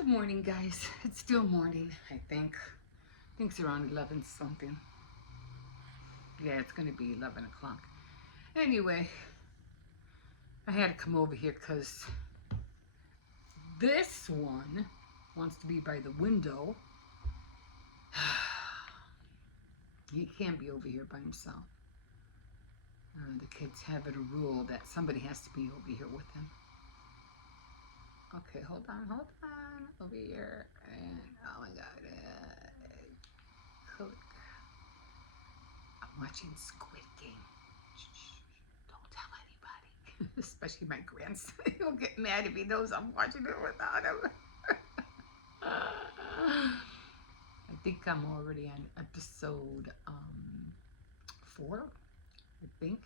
Good morning, guys. It's still morning, I think. I think it's around 11 something. Yeah, it's going to be 11 o'clock. Anyway, I had to come over here because this one wants to be by the window. He can't be over here by himself. The kids have it a rule that somebody has to be over here with him. Okay, hold on. Over here. And, oh my god. Click. I'm watching Squid Game. Shh, don't tell anybody. Especially my grandson. He'll get mad if he knows I'm watching it without him. I think I'm already on episode 4, I think.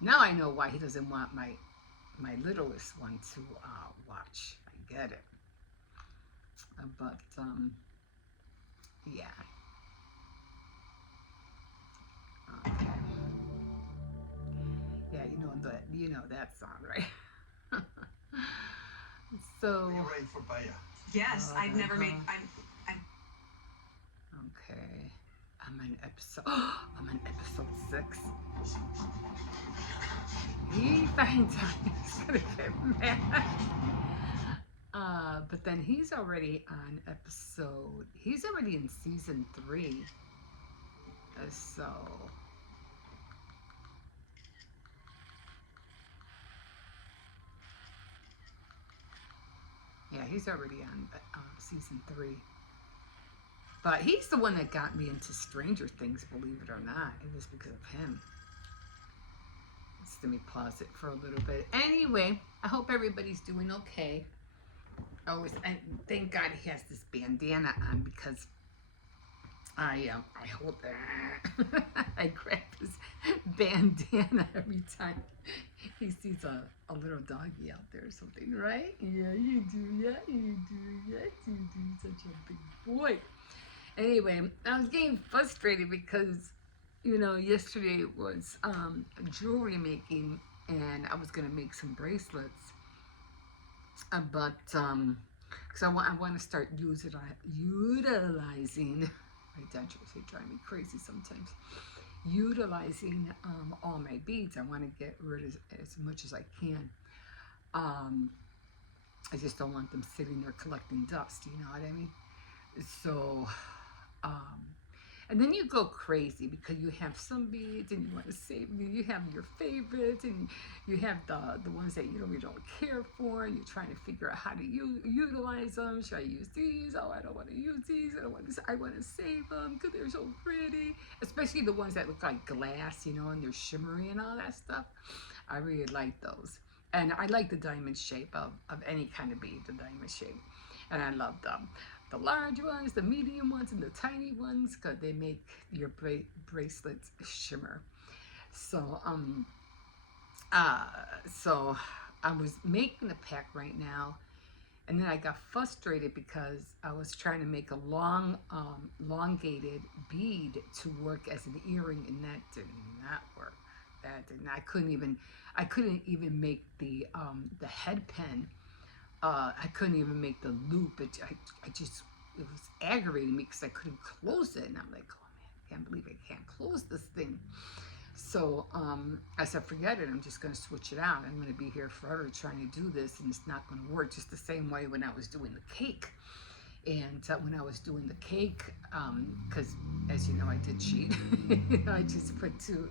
Now I know why he doesn't want my littlest one to watch. I get it. But yeah. Okay. Yeah, you know that song, right? So. Are you ready for Baya? Yes, I've never made. Okay, I'm on episode. I'm on episode 6. He finds out he's gonna get mad. But then he's already on episode. He's already in season 3. So. Yeah, he's already on season 3. But he's the one that got me into Stranger Things, believe it or not. It was because of him. Let me pause it for a little bit. Anyway, I hope everybody's doing okay. I thank God he has this bandana on because I hold that. I grab this bandana every time he sees a little doggy out there or something, right? Yeah, you do. Yeah, you do. Yes, you do. Such a big boy. Anyway, I was getting frustrated because, yesterday was jewelry making, and I was gonna make some bracelets, but because I want to start utilizing my dentures. They drive me crazy sometimes. Utilizing all my beads. I want to get rid of as much as I can. I just don't want them sitting there collecting dust. You know what I mean? So. And then you go crazy because you have some beads and you want to save them. You have your favorites and you have the ones that you really don't care for, and you're trying to figure out how to utilize them. Should I use these? Oh, I don't want to use these. I want to save them because they're so pretty. Especially the ones that look like glass, and they're shimmery and all that stuff. I really like those. And I like the diamond shape of any kind of bead, the diamond shape. And I love them. The large ones, the medium ones, and the tiny ones, because they make your bracelets shimmer. So, so I was making a pack right now, and then I got frustrated because I was trying to make a elongated bead to work as an earring, and that did not work. I couldn't even make the head pen. I couldn't even make the loop. It was aggravating me because I couldn't close it. And I'm like, oh man, I can't believe I can't close this thing. So I said, forget it. I'm just going to switch it out. I'm going to be here forever trying to do this, and it's not going to work. Just the same way when I was doing the cake. And when I was doing the cake, because as you know, I did cheat. I just put two,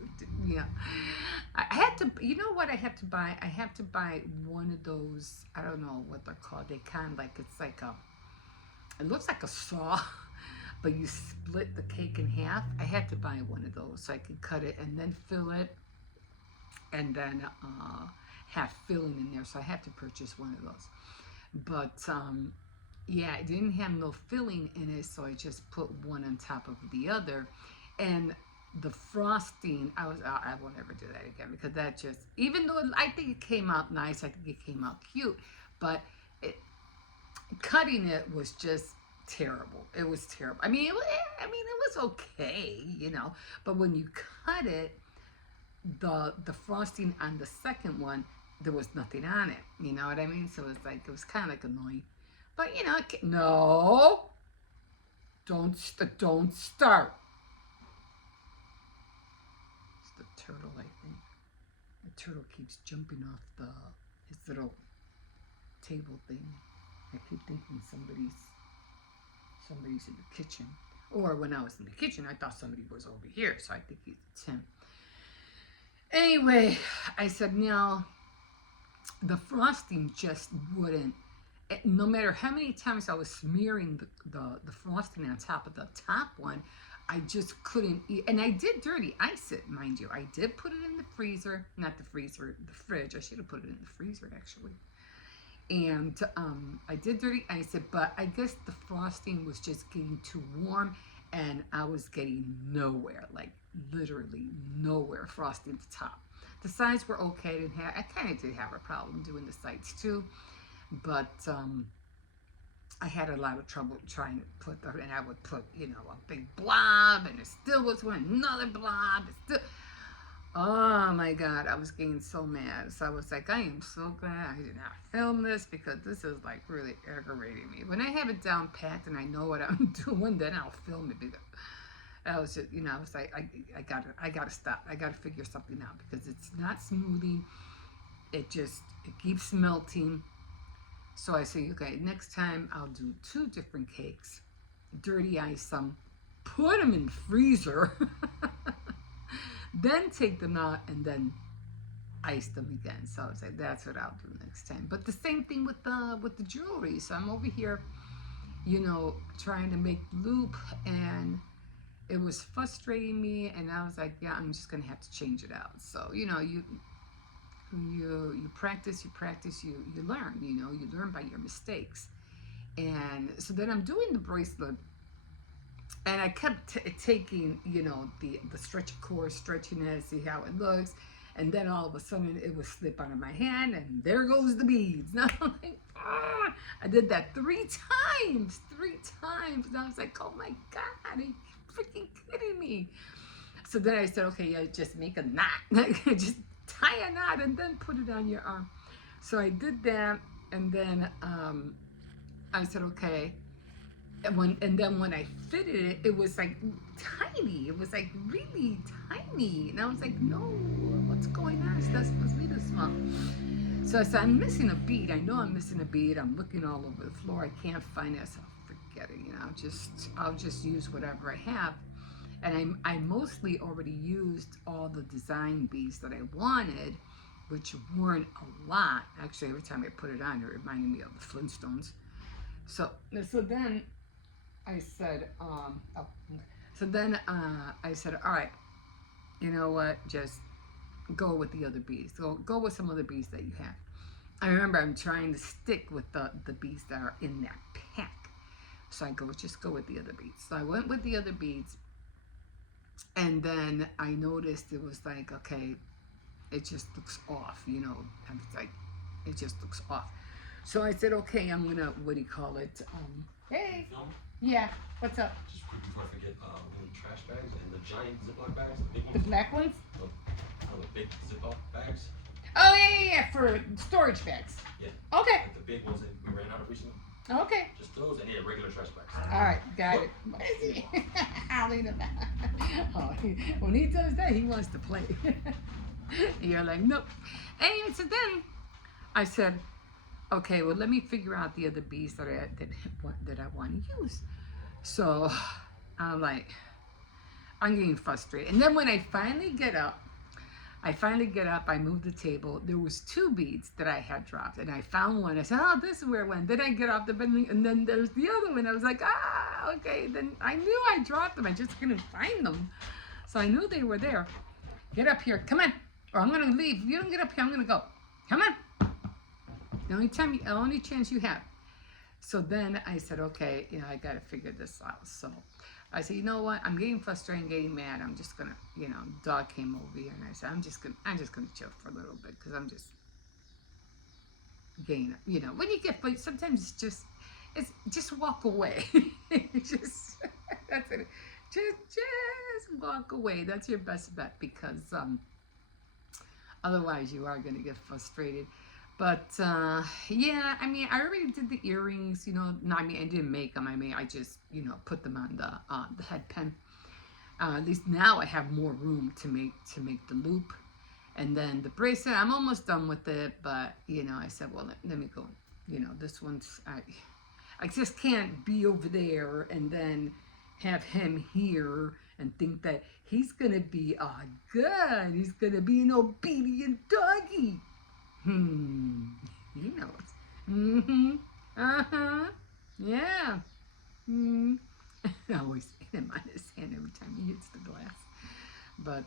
I had to, you know what I have to buy? I have to buy one of those, I don't know what they're called. They kind of like, it looks like a saw, but you split the cake in half. I had to buy one of those so I could cut it and then fill it, and then have filling in there. So I had to purchase one of those. But yeah, it didn't have no filling in it, so I just put one on top of the other. And the frosting, I will never do that again, because that just, even though I think it came out nice, I think it came out cute, but cutting it was just terrible. It was terrible. I mean, it was okay, but when you cut it, the frosting on the second one, there was nothing on it. You know what I mean? So it was kind of like annoying. But you know, no, don't start. It's the turtle, I think. The turtle keeps jumping off his little table thing. I keep thinking somebody's in the kitchen. Or when I was in the kitchen, I thought somebody was over here, so I think it's him. Anyway, I said, no, the frosting just wouldn't. No matter how many times I was smearing the frosting on top of the top one, I just couldn't eat. And I did dirty ice it, mind you. I did put it in the freezer, not the freezer, the fridge. I should have put it in the freezer, actually. And I did dirty ice it, but I guess the frosting was just getting too warm, and I was getting nowhere, like literally nowhere frosting at the top. The sides were okay. I kind of did have a problem doing the sides too, but I had a lot of trouble trying to put and I would put, you know, a big blob, and it still was one, another blob. It still, oh my God, I was getting so mad. So I was like, I am so glad I did not film this, because this is like really aggravating me. When I have it down pat and I know what I'm doing, then I'll film it, because I was just, you know, I was like, I gotta stop. I gotta figure something out, because it's not smoothing. It keeps melting. So I say, okay, next time I'll do 2 different cakes, dirty ice them, put them in the freezer, then take them out and then ice them again. So I was like, that's what I'll do next time. But the same thing with the jewelry. So I'm over here, you know, trying to make loop, and it was frustrating me, and I was like, yeah, I'm just gonna have to change it out. So, you know, you practice, you learn, you know, you learn by your mistakes. And so then I'm doing the bracelet, and I kept taking, you know, the stretch cord, stretching it, see how it looks, and then all of a sudden it would slip out of my hand, and there goes the beads. Now I'm like, ah! I did that 3 times, and I was like, oh my God, are you freaking kidding me? So then I said, okay, yeah, just make a knot, just tie a knot and then put it on your arm. So I did that, and then I said, okay. And then when I fitted it, it was like tiny. It was like really tiny. And I was like, no, what's going on? It's not supposed to be this small. So I said, I'm missing a bead. I know I'm missing a bead. I'm looking all over the floor. I can't find it. So forget it. You know, I'll just use whatever I have. And I mostly already used all the design beads that I wanted, which weren't a lot. Actually, every time I put it on, it reminded me of the Flintstones. So then I said, I said, all right, you know what? Just go with the other beads. Go with some other beads that you have. I remember I'm trying to stick with the beads that are in that pack. So I just go with the other beads. So I went with the other beads. And then I noticed it was like, okay, it just looks off, you know. I was like, it just looks off. So I said, okay, I'm gonna, what do you call it? Hey. Yeah, what's up? Just quick before I forget, the trash bags and the giant Ziploc bags, the big ones. The black ones? The big Ziploc bags. Oh, yeah, for storage bags. Yeah. Okay. Like the big ones that we ran out of recently. Okay. Just those, and yeah, regular trash bags. All right, got it. What is he? Howling about? Oh, when he does that, he wants to play. You're like, nope. Anyway, so then I said, okay, well, let me figure out the other beads that I want to use. So I'm like, I'm getting frustrated. And then when I finally get up, I moved the table. There was 2 beads that I had dropped, and I found one. I said, oh, this is where it went. Then I get off the bed, and then there's the other one. I was like, okay. Then I knew I dropped them. I just couldn't find them. So I knew they were there. Get up here. Come on. Or I'm going to leave. If you don't get up here, I'm going to go. Come on. The only chance you have. So then I said, okay, you know, I got to figure this out. So I said, you know what? I'm getting frustrated, getting mad. I'm just gonna, you know, dog came over here, and I said, I'm just gonna chill for a little bit, because I'm just getting, you know, when you get, but sometimes it's just walk away. Just that's it. Just walk away. That's your best bet, because otherwise you are gonna get frustrated. But yeah, I mean, I already did the earrings. No, I mean, I didn't make them. I mean, I just put them on the head pen. At least now I have more room to make the loop, and then the bracelet. I'm almost done with it, but I said, well, let me go. This one's I just can't be over there and then have him here and think that he's gonna be good. He's gonna be an obedient doggy. He knows. Mm-hmm. Uh-huh. Yeah. Mm. I always hit him on his hand every time he hits the glass. But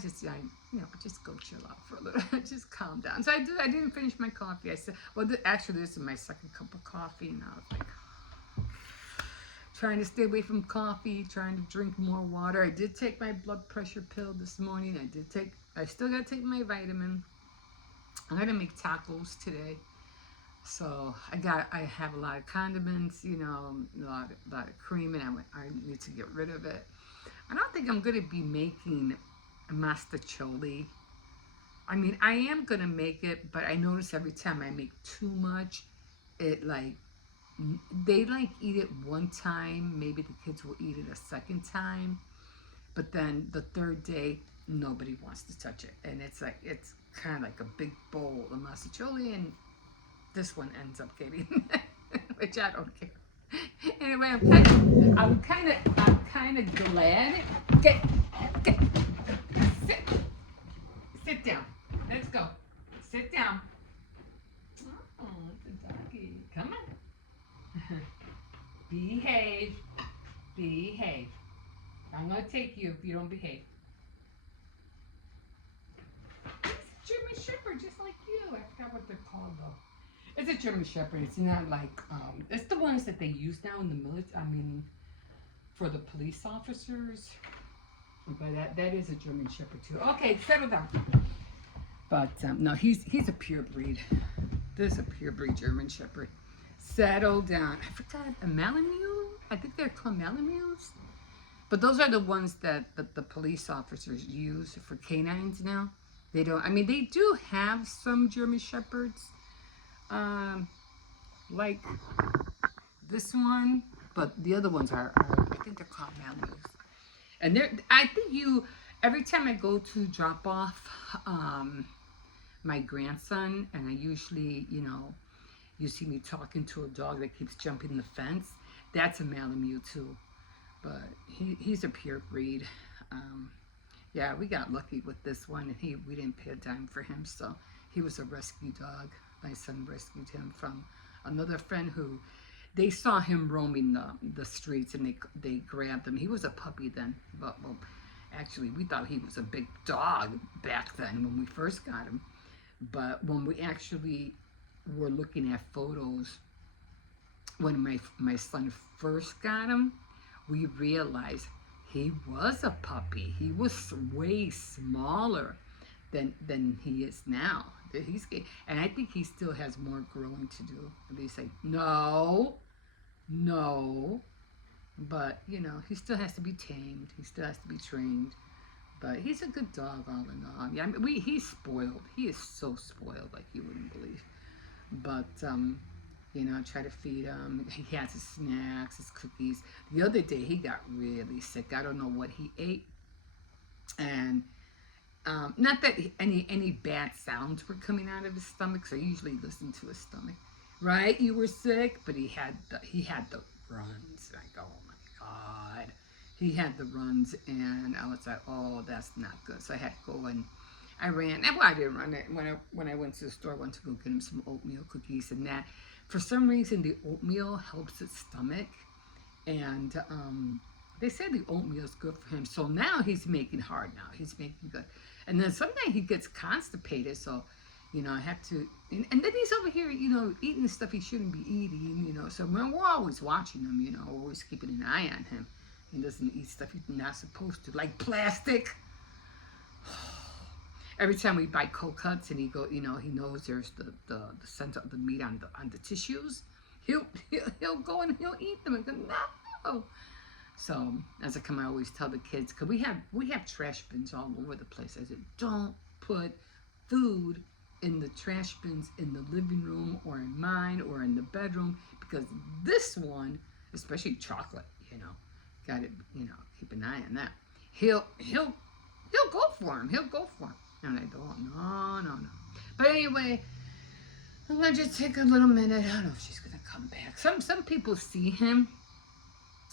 just go chill out for a little. Just calm down. So I didn't finish my coffee. I said, well, actually, this is my second cup of coffee, and I was like, trying to stay away from coffee, trying to drink more water. I did take my blood pressure pill this morning. I still got to take my vitamin. I'm gonna make tacos today. So I have a lot of condiments, a lot of cream, and I need to get rid of it. I don't think I'm gonna be making mastacholi. I mean, I am gonna make it, but I notice every time I make too much, it like they like eat it one time. Maybe the kids will eat it a second time, but then the third day, nobody wants to touch it, and it's kind of like a big bowl of mastacholi, and this one ends up getting, which I don't care. Anyway, I'm kind of glad. Get, get, sit, sit down. Let's go. Sit down. Oh, it's a doggy. Come on. Behave. Behave. I'm gonna take you if you don't behave. It's a German Shepherd, just like you. I forgot what they're called though. It's a German Shepherd. It's not like it's the ones that they use now in the military. I mean, for the police officers. But that is a German Shepherd too. Okay, settle down. But no, he's a pure breed. This is a pure breed German Shepherd. Settle down. I forgot a Malamute. I think they're called Malamutes. But those are the ones that the police officers use for canines now. They don't. I mean, they do have some German Shepherds, um, like this one, but the other ones are I think they're called Malamutes. And I think every time I go to drop off my grandson, and I usually, you see me talking to a dog that keeps jumping the fence. That's a Malamute too, but he's a pure breed. Um, yeah, we got lucky with this one, and we didn't pay a dime for him, so he was a rescue dog. My son rescued him from another friend who they saw him roaming the streets, and they grabbed him. He was a puppy then, but well, actually we thought he was a big dog back then when we first got him. But when we actually were looking at photos when my son first got him, we realized he was a puppy. He was way smaller than he is now. And I think he still has more growing to do. And they say no, no, but he still has to be tamed. He still has to be trained. But he's a good dog, all in all. Yeah, I mean, he's spoiled. He is so spoiled, like you wouldn't believe. But I try to feed him. He has his snacks, his cookies. The other day, he got really sick. I don't know what he ate, and not that any bad sounds were coming out of his stomach. So I usually listen to his stomach. Right, you were sick, but he had the runs. Like, oh my god, he had the runs, and I was like, oh, that's not good. So I had to go, and I ran. Well, I didn't run it when I went to the store. I went to go get him some oatmeal cookies, and that for some reason the oatmeal helps his stomach, and they say the oatmeal is good for him. So now he's making hard. Now he's making good, and then sometimes he gets constipated. So I have to, and then he's over here, eating stuff he shouldn't be eating. So we're always watching him. Always keeping an eye on him. He doesn't eat stuff he's not supposed to, like plastic. Every time we buy cold cuts and he knows there's the center of the meat on the tissues, he'll go and he'll eat them and go, no. So as I come, I always tell the kids, because we have trash bins all over the place. I said, don't put food in the trash bins in the living room or in mine or in the bedroom, because this one, especially chocolate, got to, keep an eye on that. He'll go for him. He'll go for him. And I don't, no. But anyway, I'm gonna just take a little minute. I don't know if she's gonna come back. Some people see him,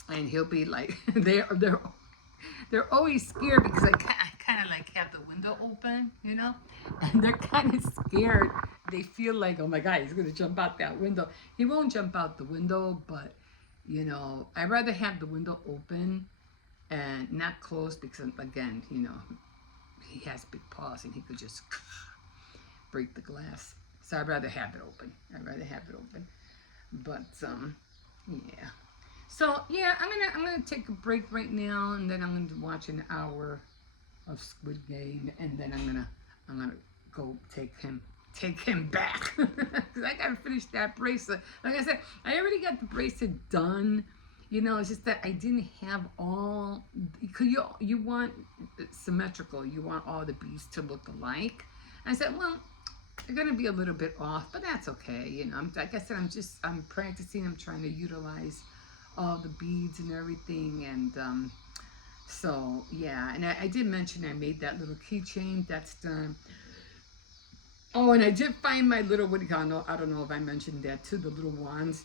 and he'll be like, they're always scared because I kind of like have the window open, and they're kind of scared. They feel like, oh my God, he's gonna jump out that window. He won't jump out the window, but I'd rather have the window open and not closed because again, he has big paws and he could just break the glass. So I'd rather have it open. But yeah. So yeah, I'm gonna take a break right now, and then I'm gonna watch an hour of Squid Game, and then I'm gonna go take him back because I gotta finish that bracelet. Like I said, I already got the bracelet done. It's just that I didn't have all. Cause you want symmetrical. You want all the beads to look alike. I said, well, they're gonna be a little bit off, but that's okay. Like I said, I'm practicing. I'm trying to utilize all the beads and everything, and so yeah. And I did mention I made that little keychain. That's done. Oh, and I did find my little, what do you call it? I don't know if I mentioned that too, the little wands.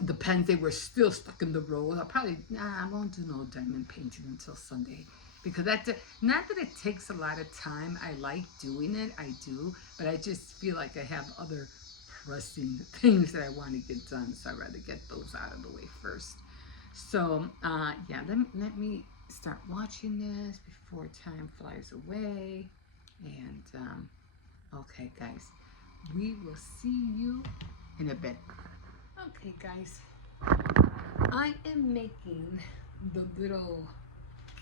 The pens, they were still stuck in the roll. I won't do no diamond painting until Sunday. Because not that it takes a lot of time. I like doing it, I do. But I just feel like I have other pressing things that I want to get done. So I'd rather get those out of the way first. So, yeah, let me start watching this before time flies away. And, okay, guys, we will see you in a bit. Okay, guys, I am making the little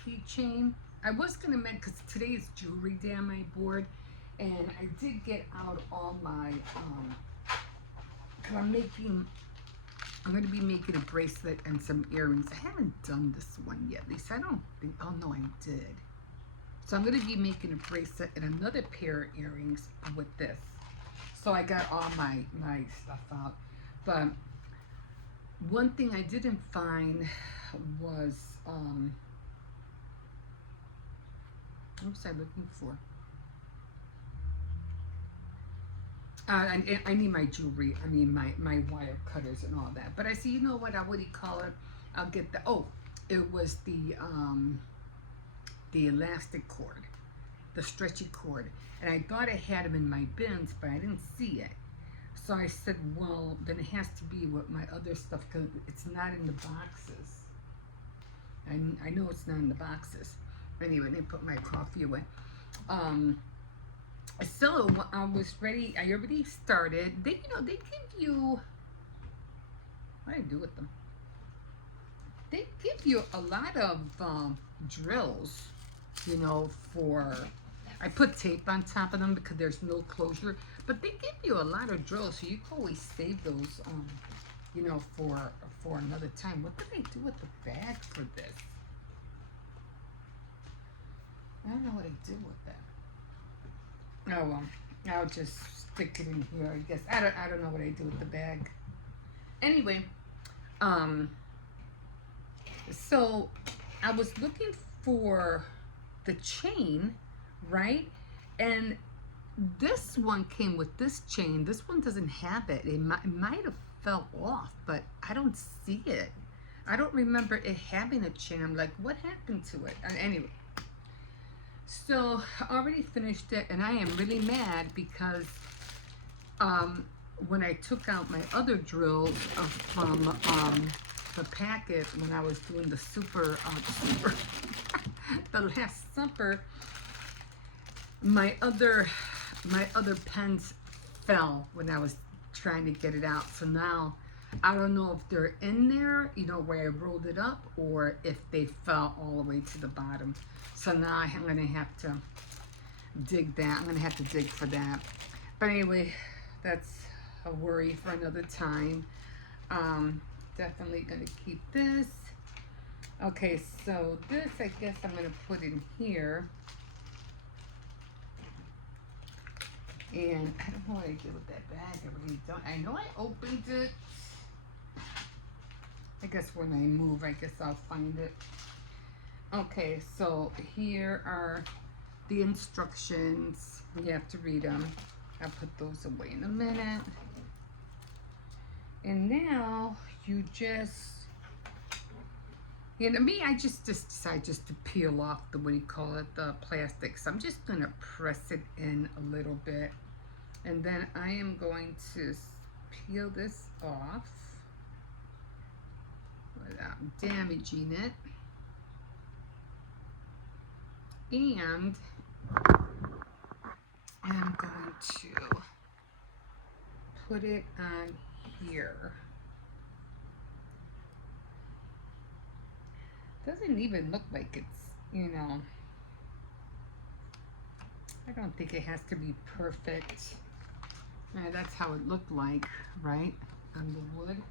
keychain. I was going to make, because today is jewelry day on my board, and I did get out all my, because I'm going to be making a bracelet and some earrings. I haven't done this one yet, at least I don't think, oh no, I did. So I'm going to be making a bracelet and another pair of earrings with this. So I got all my stuff out. But one thing I didn't find was, what was I looking for? I need my jewelry. I mean, my wire cutters and all that. But I see, you know what? What do you call it? I'll get the, it was the elastic cord, the stretchy cord. And I thought I had them in my bins, but I didn't see it. So I said, well, then it has to be with my other stuff because it's not in the boxes. I know it's not in the boxes. Anyway, they put my coffee away. So I was ready. I already started. They give you, what do I do with them? They give you a lot of drills, for, I put tape on top of them because there's no closure, but they give you a lot of drills, so you can always save those, for another time. What did I do with the bag for this? I don't know what I do with that. Oh well, I'll just stick it in here, I guess. I don't know what I do with the bag. Anyway, so I was looking for the chain, right? And this one came with this chain. This one doesn't have it. It might have fell off, but I don't see it. I don't remember it having a chain. I'm like, what happened to it? And anyway, so I already finished it, and I am really mad because when I took out my other drills from the packet when I was doing the the Last Supper, my other pens fell when I was trying to get it out. So now I don't know if they're in there, where I rolled it up, or if they fell all the way to the bottom. So now I'm gonna have to dig that. I'm gonna have to dig for that. But anyway, that's a worry for another time. Definitely gonna keep this. Okay, so this I guess I'm gonna put in here. And I don't know what I did with that bag. I really don't. I know I opened it. I guess when I move, I guess I'll find it. Okay, so here are the instructions. You have to read them. I'll put those away in a minute. And now you just, me, I just decide just to peel off the, what do you call it, the plastic. So I'm just gonna press it in a little bit. And then I am going to peel this off without damaging it. And I'm going to put it on here. Doesn't even look like it's, I don't think it has to be perfect. That's how it looked like, right, on the wood.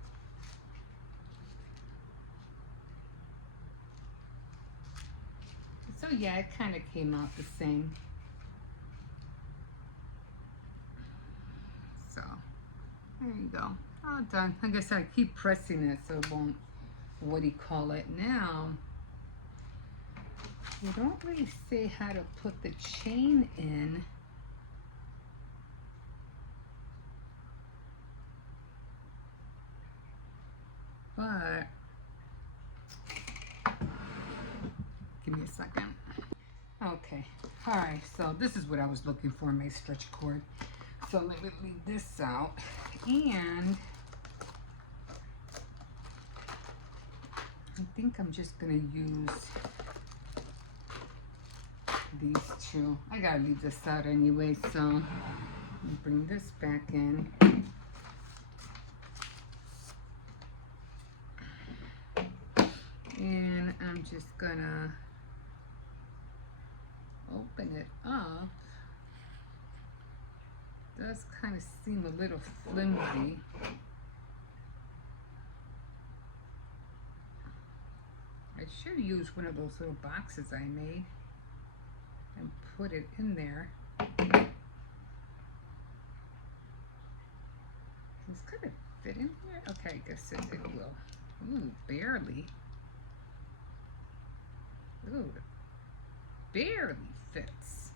So yeah, it kind of came out the same. So there you go, all done. Like I said, I keep pressing it so it won't, what do you call it now? You don't really say how to put the chain in. But give me a second. Okay, all right, so this is what I was looking for in my stretch cord. So let me leave this out, and I think I'm just gonna use these two. I gotta leave this out anyway, so let me bring this back in. And I'm just gonna open it up. Does kind of seem a little flimsy. I should use one of those little boxes I made and put it in there. It's gonna fit in here? Okay, I guess it will. Ooh, barely. Ooh, barely fits.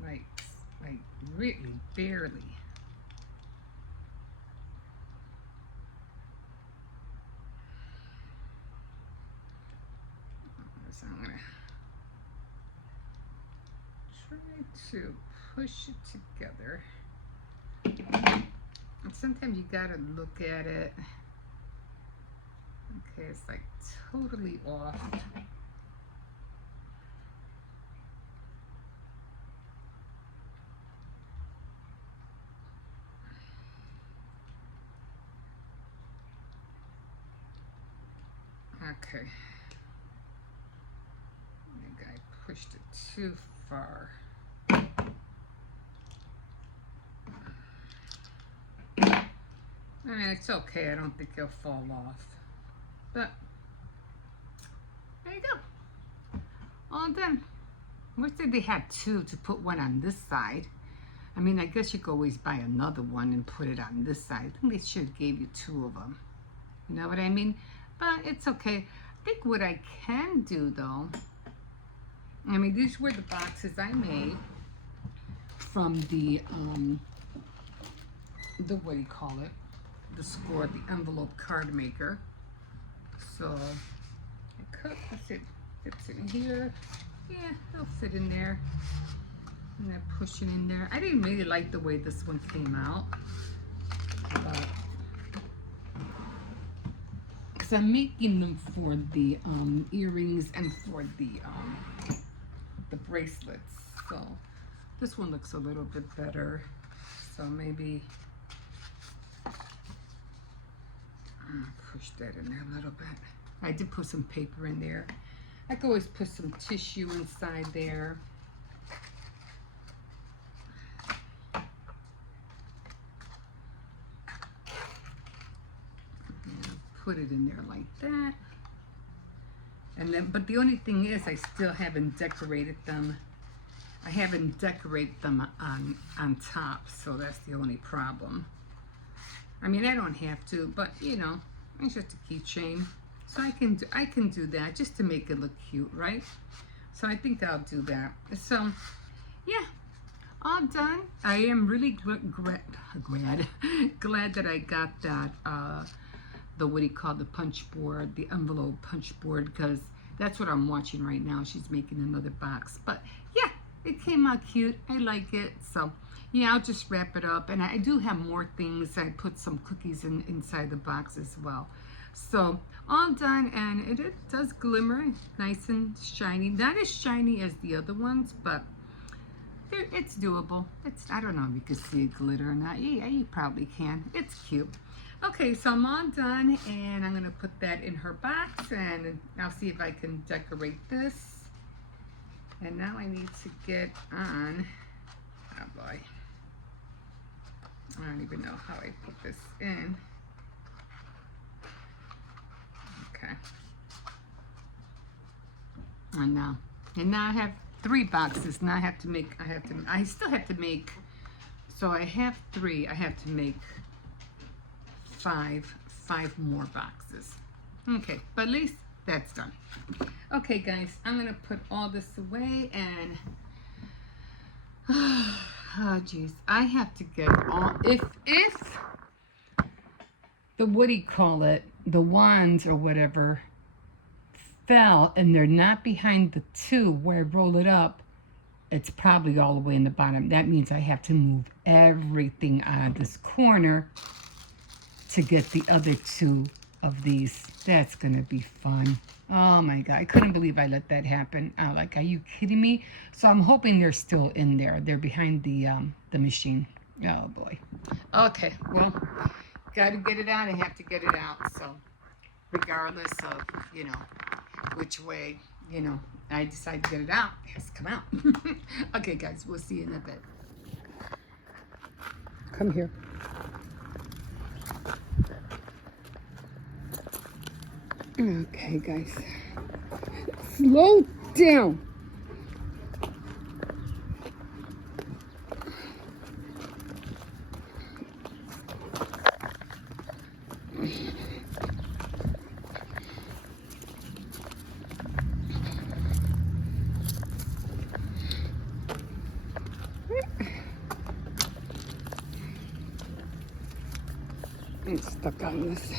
Like really barely. So I'm gonna try to push it together. And sometimes you gotta look at it. Okay, it's like totally off. Okay. I think I pushed it too far. I mean, it's okay. I don't think it'll fall off. But there you go. All done. Wish that they had two to put one on this side. I mean, I guess you could always buy another one and put it on this side. I think they should have gave you two of them. You know what I mean? But it's okay. I think what I can do though, I mean, these were the boxes I made from the what do you call it? The score, the envelope card maker. So I cut, fits in here. Yeah, it'll fit in there. And I push it in there. I didn't really like the way this one came out, but because I'm making them for the earrings and for the bracelets. So this one looks a little bit better. So maybe push that in there a little bit. I did put some paper in there. I could always put some tissue inside there. And put it in there like that. And then, but the only thing is, I still haven't decorated them. I haven't decorated them on top, so that's the only problem. I mean, I don't have to, but you know, it's just a keychain, so I can do that just to make it look cute, right? So I think I'll do that. So yeah, all done. I am really glad that I got that. The what do you call the punch board, the envelope punch board, because that's what I'm watching right now. She's making another box, but yeah, it came out cute. I like it. So yeah, I'll just wrap it up, and I do have more things. I put some cookies inside the box as well. So all done, and it does glimmer nice and shiny. Not as shiny as the other ones, but it's doable. I don't know if you can see it glitter or not. Yeah, you probably can. It's cute. Okay, so I'm all done, and I'm gonna put that in her box, and I'll see if I can decorate this. And now I need to get on, oh boy, I don't even know how I put this in. Okay. And now I have 3 boxes. Now I still have to make, so I have 3, I have to make 5 more boxes. Okay, but at least that's done. Okay guys, I'm gonna put all this away, and oh geez, I have to get all, if the what do you call it, the wands or whatever fell and they're not behind the 2 where I roll it up, it's probably all the way in the bottom. That means I have to move everything out of this corner to get the other 2 of these. That's gonna be fun. Oh my God, I couldn't believe I let that happen. Like, are you kidding me? So I'm hoping they're still in there. They're behind the machine. Oh boy. Okay, well, gotta get it out. I have to get it out. So regardless of, you know, which way, you know, I decide to get it out, it has to come out. Okay guys, we'll see you in a bit. Come here. Okay, guys. Slow down. I'm stuck on this.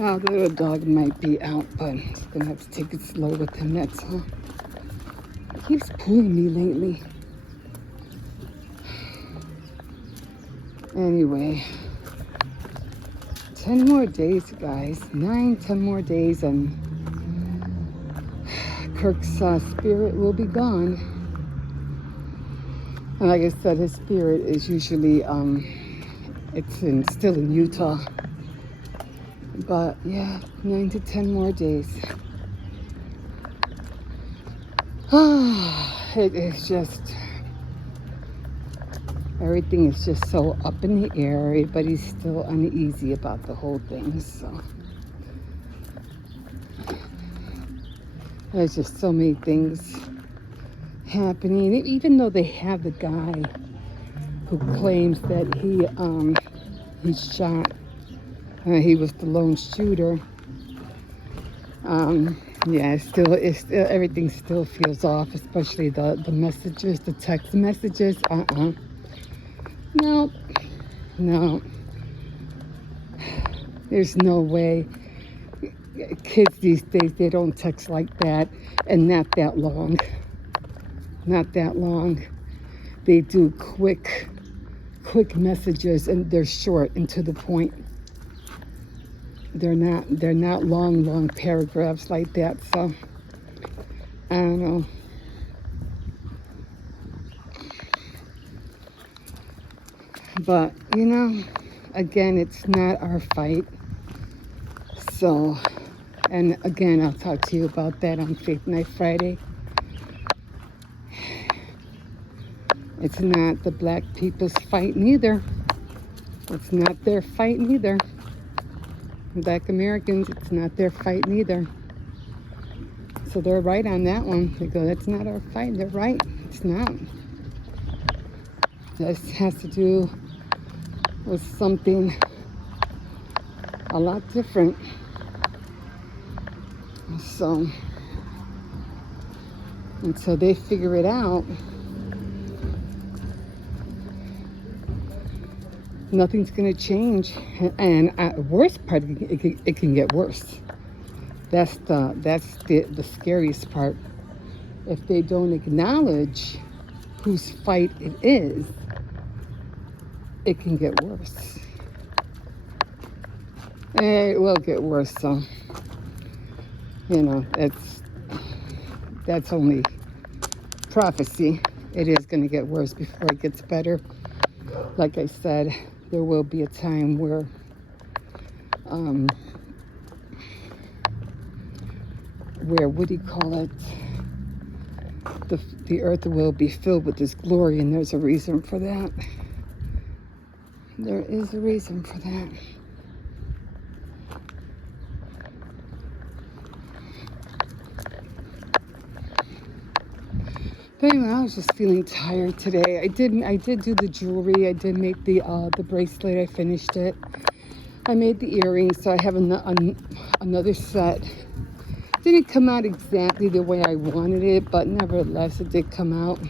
Oh, the little dog might be out, but I'm just gonna have to take it slow with him, that's all. He keeps pulling me lately. Anyway, 10 more days, guys. 9-10 more days, and Kirk's spirit will be gone. And like I said, his spirit is usually, still in Utah. But yeah, 9 to 10 more days. It is just, everything is just so up in the air. Everybody's still uneasy about the whole thing, so. There's just so many things happening. Even though they have the guy who claims that he shot, he was the lone shooter. Yeah, everything still feels off, especially the messages, the text messages. No, there's no way. Kids these days, they don't text like that, and not that long. They do quick messages, and they're short and to the point. They're not long paragraphs like that. So I don't know. But you know, again, it's not our fight. So, and again, I'll talk to you about that on Faith Night Friday. It's not the black people's fight neither. It's not their fight neither. Black Americans, it's not their fight neither. So they're right on that one. They go, that's not our fight. They're right. It's not. This has to do with something a lot different. So until they figure it out, nothing's going to change. And worst part, it can get worse. That's the scariest part. If they don't acknowledge whose fight it is, it can get worse. It will get worse. So, that's only prophecy. It is going to get worse before it gets better. Like I said, there will be a time where what do you call it? The earth will be filled with His glory, and there's a reason for that. There is a reason for that. But anyway, I was just feeling tired today. I did do the jewelry. I did make the bracelet. I finished it. I made the earrings, so I have another set. Didn't come out exactly the way I wanted it, but nevertheless, it did come out.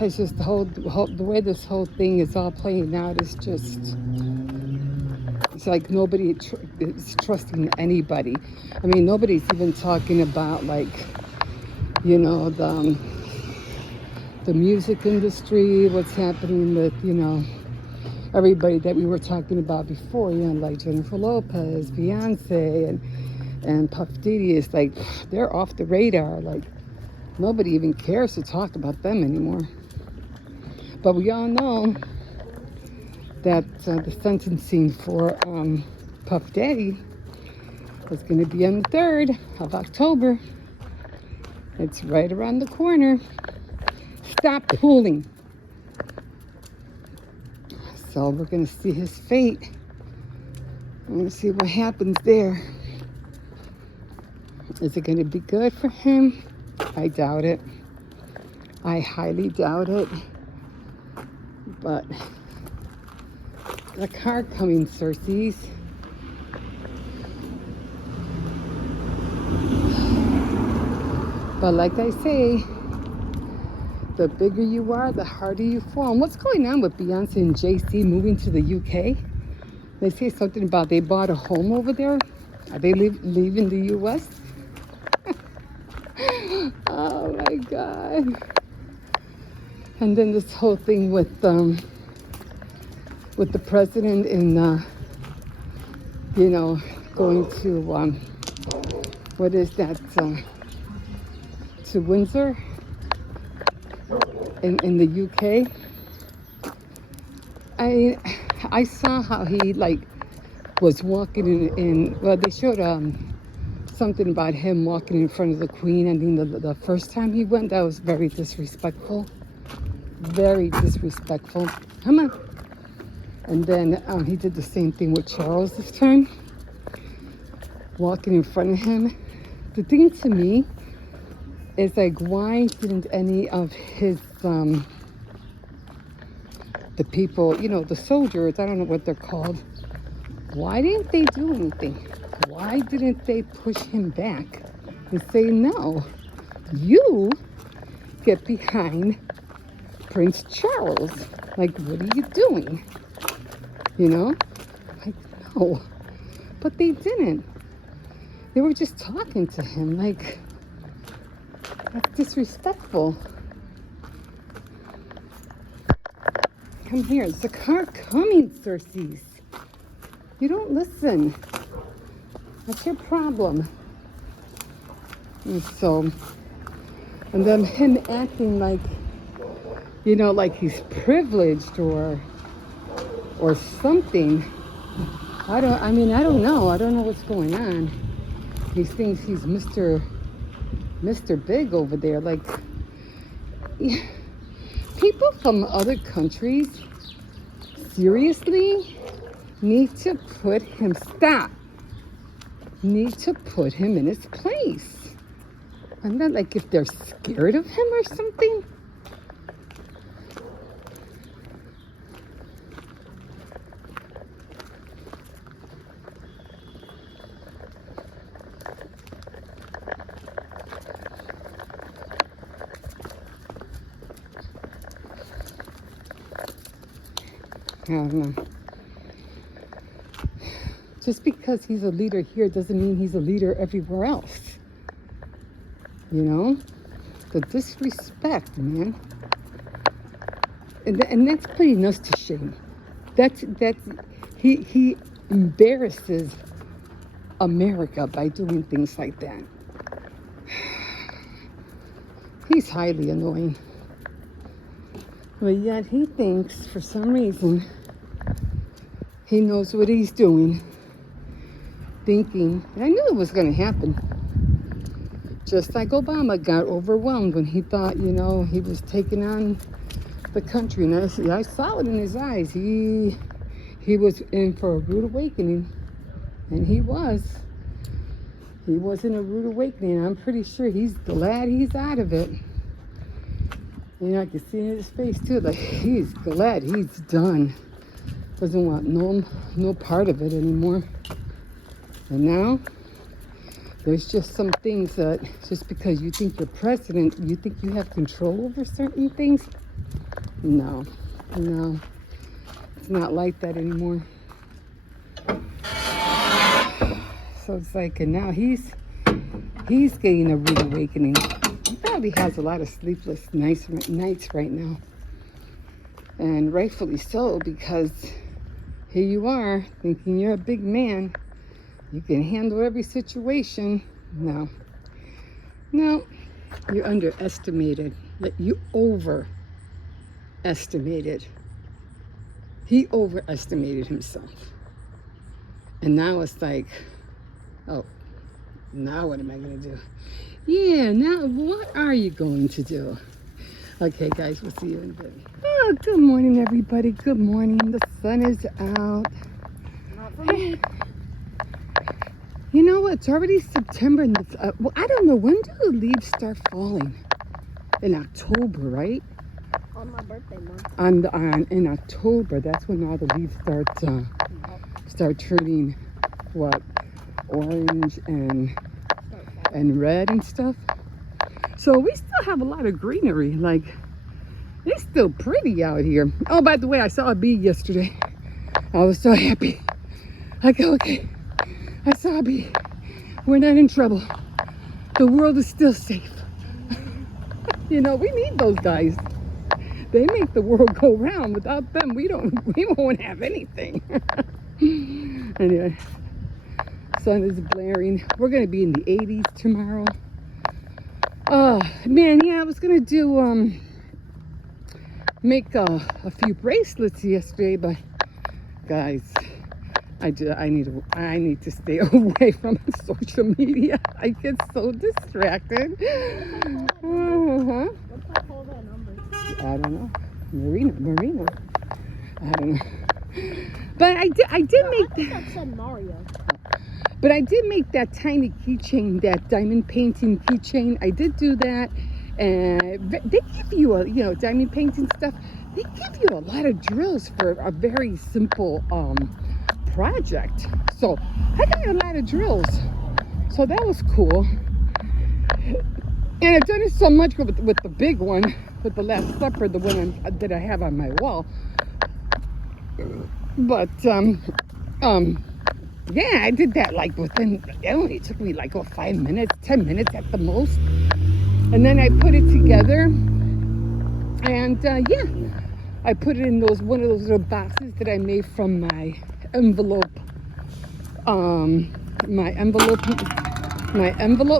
It's just the way this whole thing is all playing out is just, it's like nobody is trusting anybody. I mean, nobody's even talking about the music industry, what's happening with, everybody that we were talking about before, like Jennifer Lopez, Beyonce, and Puff Diddy. Is like, they're off the radar. Like, nobody even cares to talk about them anymore. But we all know that the sentencing for Puff Daddy is going to be on the 3rd of October. It's right around the corner. Stop pulling. So we're going to see his fate. We're going to see what happens there. Is it going to be good for him? I doubt it. I highly doubt it. But the car coming, Cersei's. But like I say, the bigger you are, the harder you fall. And what's going on with Beyonce and Jay-Z moving to the UK? They say something about they bought a home over there. Are they leaving the US? Oh my God. And then this whole thing with the president in, going to, what is that, to Windsor in the UK. I saw how he was walking in well, they showed something about him walking in front of the Queen. I mean, the first time he went, that was very disrespectful. Very disrespectful. Come on. And then he did the same thing with Charles this time, walking in front of him. The thing to me is why didn't any of his the people, the soldiers, I don't know what they're called, why didn't they do anything? Why didn't they push him back and say, no, you get behind Prince Charles? What are you doing? No. But they didn't. They were just talking to him. That's disrespectful. Come here. There's a car coming, Cersei's. You don't listen. That's your problem. And then him acting like he's privileged or something. I don't know. I don't know what's going on. He thinks he's Mr. Big over there. People from other countries, seriously, need to put him, stop, need to put him in his place. I'm not like if they're scared of him or something. I don't know. Just because he's a leader here doesn't mean he's a leader everywhere else. You know? The disrespect, man. And that's putting us to shame. That's he embarrasses America by doing things like that. He's highly annoying. But yet he thinks, for some reason, he knows what he's doing. Thinking, and I knew it was going to happen. Just like Obama got overwhelmed when he thought, you know, he was taking on the country. And I saw it in his eyes. He was in for a rude awakening. And he was. He was in a rude awakening. I'm pretty sure he's glad he's out of it. You know, I can see in his face too, like he's glad he's done. Doesn't want no part of it anymore. And now, there's just some things that just because you think you're president, you think you have control over certain things. No, it's not like that anymore. So it's like, and now he's getting a rude awakening. He probably has a lot of sleepless nights right now. And rightfully so, because here you are thinking you're a big man. You can handle every situation. No, you underestimated. You overestimated. He overestimated himself. And now it's like, oh, now what am I going to do? Yeah, now what are you going to do? Okay, guys, we'll see you in a bit. Oh, good morning, everybody. Good morning. The sun is out. Not for me. You know what? It's already September. And well, I don't know. When do the leaves start falling? In October, right? On my birthday month. In October, that's when all the leaves start turning what? Orange and red and stuff. So we still have a lot of greenery. Like, it's still pretty out here. Oh, by the way, I saw a bee yesterday. I was so happy. Like, okay, I saw a bee. We're not in trouble. The world is still safe. You know, we need those guys. They make the world go round. Without them, we won't have anything. Anyway, sun is blaring. We're gonna be in the 80s tomorrow. Oh man, yeah, I was gonna do make a few bracelets yesterday, but guys, I need to stay away from social media. I get so distracted. Uh-huh. What's that called that number? I don't know. Marina. I don't know. But I did make I think that said Mario. But I did make that tiny keychain, that diamond painting keychain. I did do that, and they give you diamond painting stuff. They give you a lot of drills for a very simple project. So I got a lot of drills. So that was cool. And I've done it so much with the big one, with the Last Supper, the one that I have on my wall. But yeah, I did that like it only took me like 5 minutes, 10 minutes at the most. And then I put it together, and yeah, I put it in one of those little boxes that I made from my envelope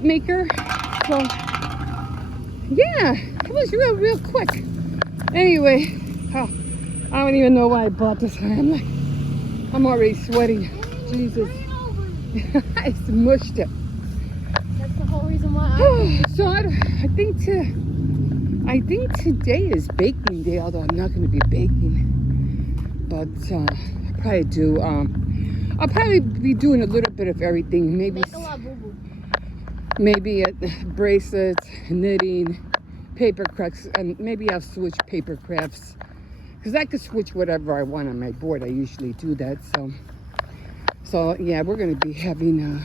maker. So yeah, it was real quick. Anyway, I don't even know why I bought this. I'm already sweating. Jesus. I smushed it. That's the whole reason why So I think today is baking day, although I'm not going to be baking. But I probably do. I'll probably be doing a little bit of everything. Make a lot boo boo. Maybe bracelets, knitting, paper crafts, and maybe I'll switch paper crafts because I could switch whatever I want on my board. I usually do that. So yeah, we're gonna be having.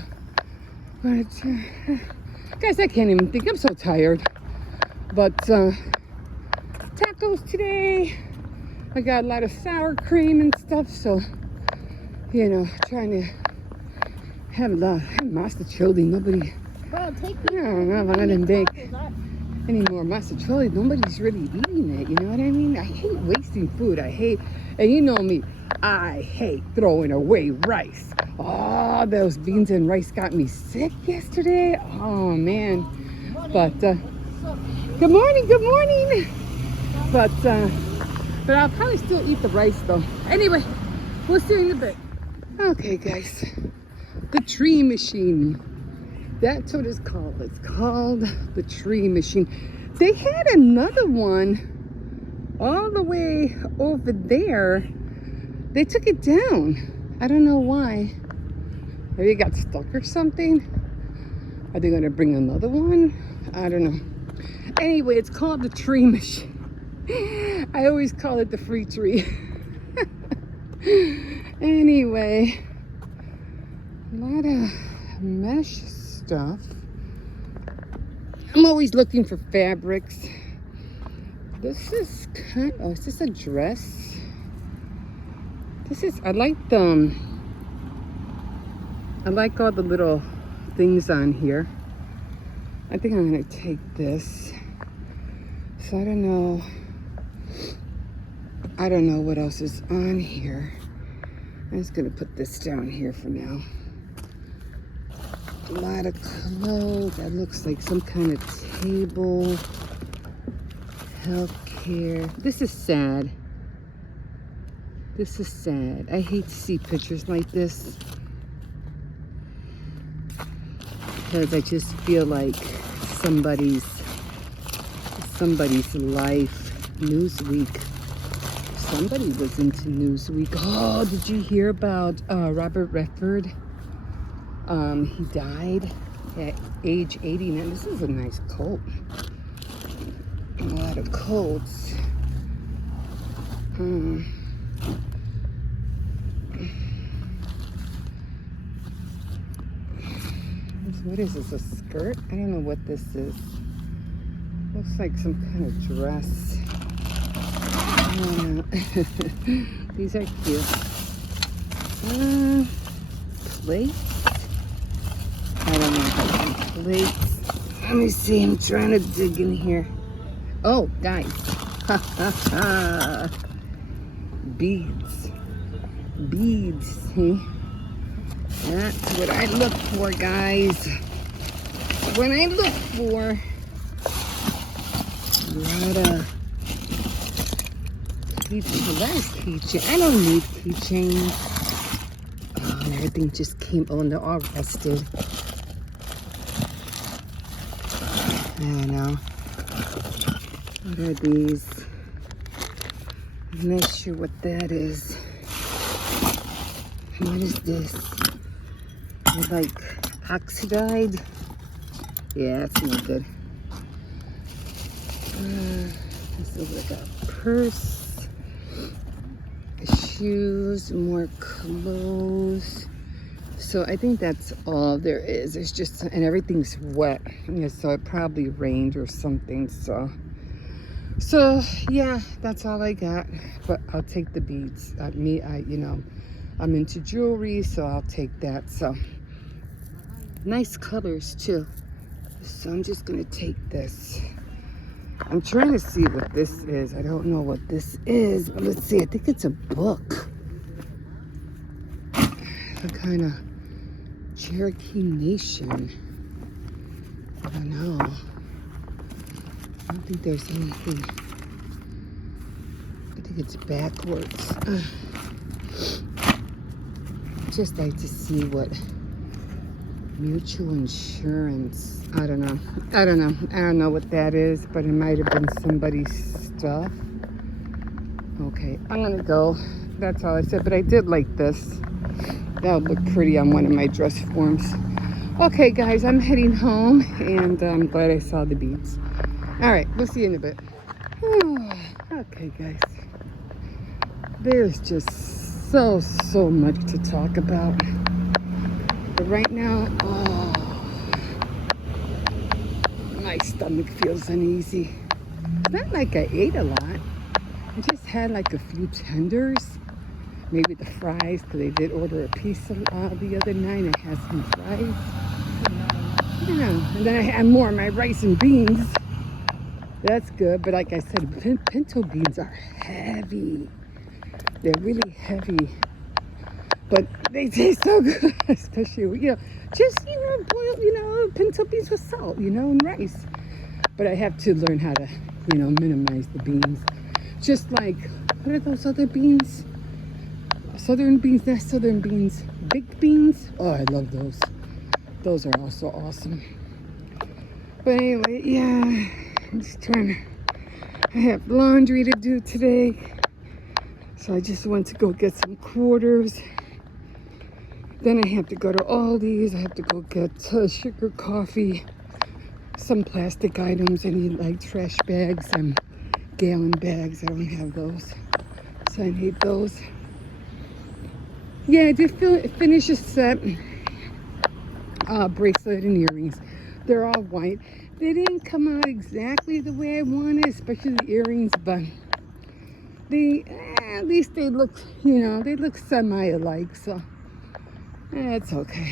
Guys, I can't even think. I'm so tired. But tacos today. I got a lot of sour cream and stuff. So trying to have masticholi. Nobody. Bro, take I don't know if I didn't bake any more masticholi. Nobody's really eating it. You know what I mean? I hate wasting food. And you know me, I hate throwing away rice. Oh, those beans and rice got me sick yesterday. Oh man. But good morning. But I'll probably still eat the rice though. Anyway, we'll see you in a bit. Okay, guys. The tree machine. That's what it's called. It's called the tree machine. They had another one all the way over there. They took it down. I don't know why. Maybe it got stuck or something. Are they gonna bring another one? I don't know. Anyway, it's called the tree machine. I always call it the free tree. Anyway, a lot of mesh stuff. I'm always looking for fabrics. This is is this a dress? I like all the little things on here. I think I'm gonna take this. So I don't know what else is on here. I'm just gonna put this down here for now. A lot of clothes. That looks like some kind of table. Healthcare. This is sad. I hate to see pictures like this because I just feel like somebody's life. Newsweek. Somebody was into Newsweek. Oh, did you hear about Robert Redford? He died at age 89. This is a nice coat. A lot of coats. What is this, a skirt? I don't know what this is. Looks like some kind of dress. These are cute. Plates? I don't know about plates. Let me see, I'm trying to dig in here. Oh, guys. Beads. See? That's what I look for, guys. When I look for a lot of keychains. I don't need keychains. Oh, and everything just came. Oh, and they're all rusted. I don't know. What are these? I'm not sure what that is. What is this? Like oxidized? Yeah, that's no good. This is like a purse, shoes, more clothes. So I think that's all there is. It's just, and everything's wet. So it probably rained or something. So yeah, that's all I got. But I'll take the beads. I'm into jewelry, so I'll take that. So nice colors too. So I'm just gonna take this. I'm trying to see what this is. I don't know what this is, but let's see. I think it's a book. Some kind of Cherokee Nation. I don't know. I don't think there's anything. I think it's backwards. Just like to see what mutual insurance. I don't know what that is, but it might have been somebody's stuff. Okay, I'm gonna go. That's all I said. But I did like this. That would look pretty on one of my dress forms. Okay, guys, I'm heading home, and I'm glad I saw the beads. All right, we'll see you in a bit. Okay, guys. There's just so much to talk about. But right now, my stomach feels uneasy. It's not like I ate a lot. I just had like a few tenders. Maybe the fries, because they did order a pizza the other night. I had some fries. Yeah, and then I had more of my rice and beans. That's good, but like I said, pinto beans are heavy. They're really heavy, but they taste so good, especially, just, boiled, pinto beans with salt, and rice. But I have to learn how to, minimize the beans. Just like, what are those other beans? Southern beans, not southern beans, baked beans. Oh, I love those. Those are also awesome. But anyway, yeah, I'm just I have laundry to do today. So I just went to go get some quarters. Then I have to go to Aldi's. I have to go get sugar, coffee, some plastic items. I need like trash bags and gallon bags. I don't have those. So I need those. Yeah, I did finish a set. Bracelet and earrings. They're all white. They didn't come out exactly the way I wanted, especially the earrings, but at least they look, they look semi-alike, so it's okay.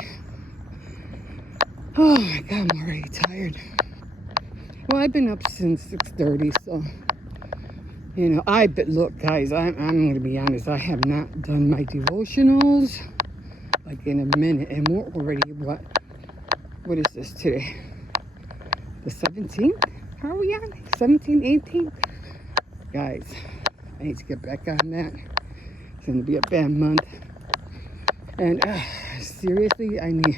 Oh my God, I'm already tired. Well, I've been up since 6:30, so, look, guys, I'm going to be honest, I have not done my devotionals, like, in a minute, and we're already, what is this today? The 17th? How are we on? 17th, 18th? Guys, I need to get back on that. It's going to be a bad month. And seriously, I need...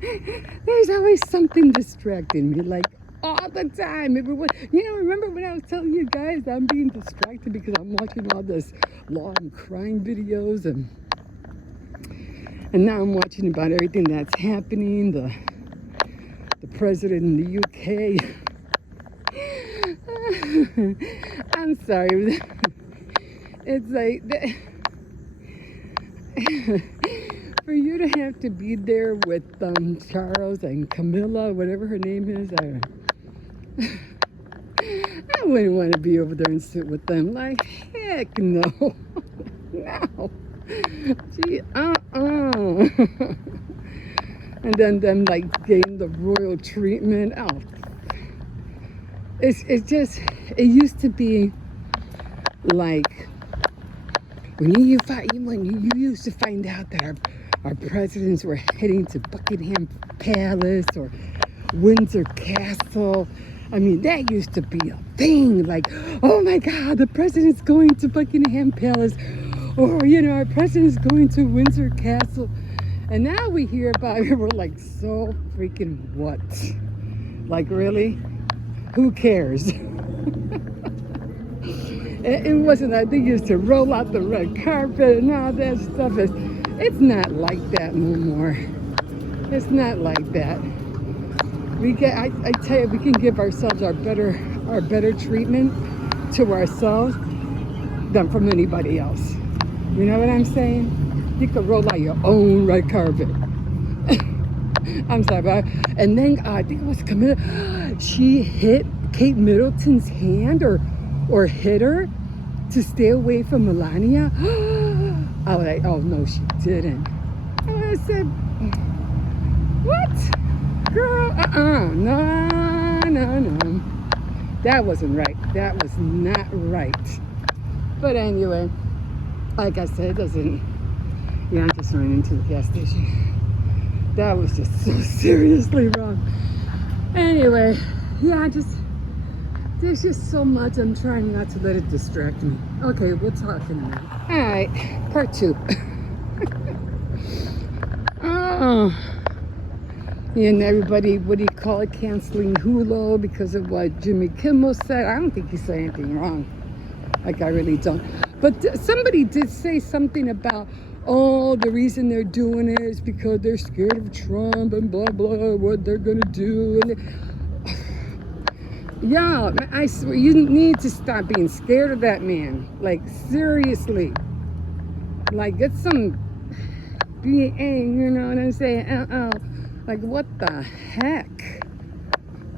There's always something distracting me, like all the time. Remember when I was telling you guys I'm being distracted because I'm watching all this law and crime videos, and now I'm watching about everything that's happening, the president in the UK. I'm sorry. It's like for you to have to be there with Charles and Camilla, whatever her name is. I wouldn't want to be over there and sit with them. Like, heck no. No. Gee, And then them like getting the royal treatment. Oh, it used to be like when you used to find out that our presidents were heading to Buckingham Palace or Windsor Castle. I mean, that used to be a thing. Like, oh my God, the president's going to Buckingham Palace, or our president's going to Windsor Castle. And now we hear about it, we're like, so freaking what? Like, really? Who cares? It wasn't that they used to roll out the red carpet and all that stuff. It's not like that no more. It's not like that. I tell you, we can give ourselves our better treatment to ourselves than from anybody else. You know what I'm saying? You could roll out your own red carpet. I'm sorry, but and then I think it was Camilla. She hit Kate Middleton's hand or hit her to stay away from Melania. I was like, oh no, she didn't. And I said, what? Girl, no. That wasn't right. That was not right. But anyway, like I said, it doesn't. Yeah, I just ran into the gas station. That was just so seriously wrong. Anyway, yeah, there's just so much. I'm trying not to let it distract me. Okay, we'll talk in a minute. All right, part 2. And everybody, what do you call it, canceling Hulu because of what Jimmy Kimmel said. I don't think he said anything wrong. Like, I really don't. But somebody did say something about, oh, the reason they're doing it is because they're scared of Trump and blah, blah, what they're going to do. And yeah, I swear, you need to stop being scared of that man. Like, seriously. Like, get some being, you know what I'm saying? Like, what the heck?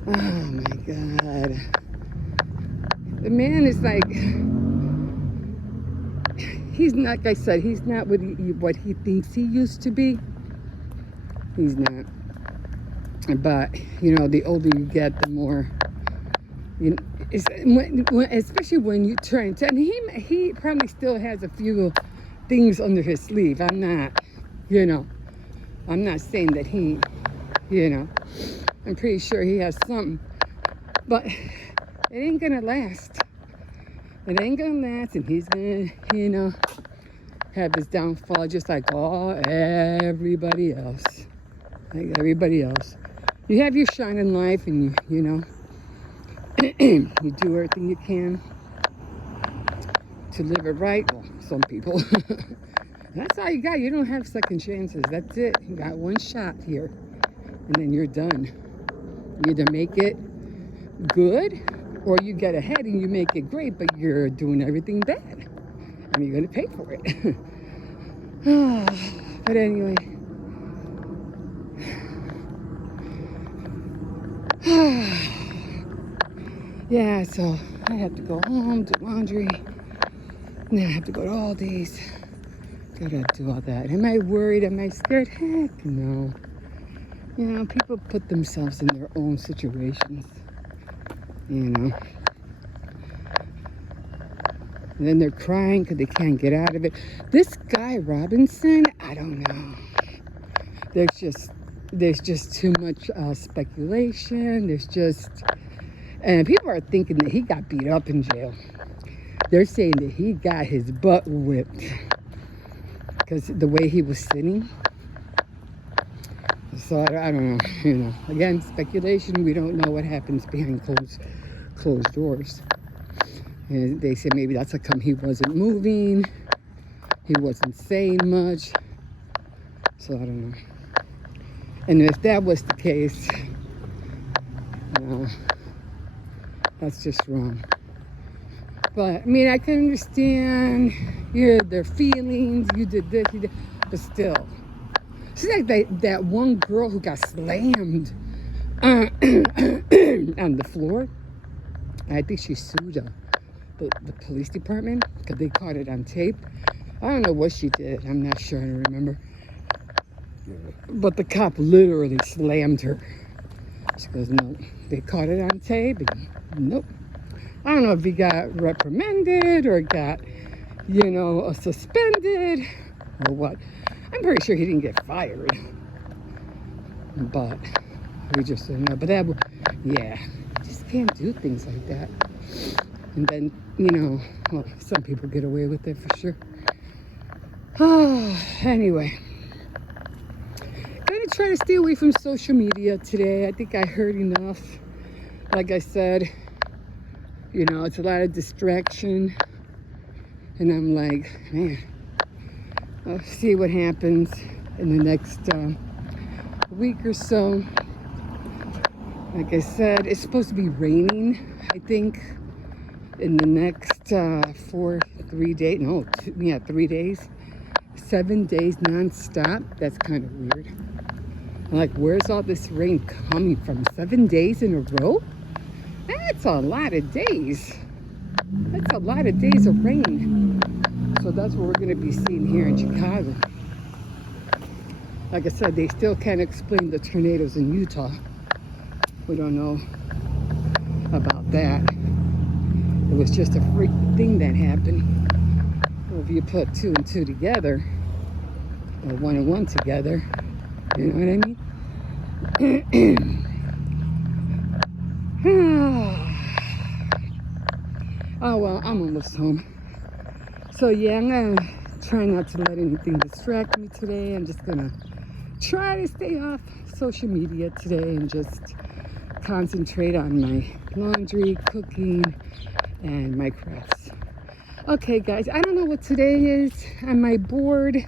Oh, my God. The man is like, he's not, like I said, he's not what he thinks he used to be. He's not. But, you know, the older you get, the more, you know, especially when you turn 10, he probably still has a few things under his sleeve. I'm not saying that he, you know, I'm pretty sure he has something. But it ain't gonna last. It ain't gonna last, and he's gonna, you know, have his downfall just like everybody else. Like everybody else. You have your shine in life, and you know, you do everything you can to live it right. Well, some people. That's all you got. You don't have second chances. That's it. You got one shot here, and then you're done. You either make it good, or you get ahead and you make it great, but you're doing everything bad, and you're gonna pay for it. But anyway. Yeah, so I have to go home, do laundry, and then I have to go to Aldi's. Gotta do all that. Am I worried? Am I scared? Heck no. You know, people put themselves in their own situations. You know. And then they're crying because they can't get out of it. This guy Robinson, I don't know. There's just too much speculation. And people are thinking that he got beat up in jail. They're saying that he got his butt whipped because the way he was sitting. So I don't know. You know, again, speculation. We don't know what happens behind closed doors. And they say maybe that's how come he wasn't moving. He wasn't saying much. So I don't know. And if that was the case, that's just wrong. But I mean, I can understand their feelings. You did this, but still, it's like that one girl who got slammed on the floor. I think she sued the police department because they caught it on tape. I don't know what she did. I'm not sure. I don't remember. But the cop literally slammed her. She goes, no, they caught it on tape. And nope. I don't know if he got reprimanded or got, suspended or what. I'm pretty sure he didn't get fired. But we just didn't know. But just can't do things like that. And then, some people get away with it for sure. Anyway. Gonna try to stay away from social media today. I think I heard enough. Like I said, it's a lot of distraction. And I'm like, man, I'll see what happens in the next week or so. Like I said, it's supposed to be raining, I think, in the next 3 days. 7 days non-stop. That's kind of weird. I'm like, where's all this rain coming from? 7 days in a row? That's a lot of days. That's a lot of days of rain. So that's what we're going to be seeing here in Chicago. Like I said, they still can't explain the tornadoes in Utah. We don't know about that. It was just a freak thing that happened. Well, if you put 2 and 2 together, or 1 and 1 together, you know what I mean? Oh well, I'm almost home. So yeah, I'm gonna try not to let anything distract me today. I'm just gonna try to stay off social media today and just concentrate on my laundry, cooking, and my crafts. Okay, guys, I don't know what today is on my board.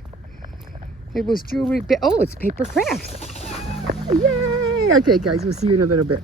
It was jewelry. Oh, it's paper crafts. Yay! Okay, guys, we'll see you in a little bit.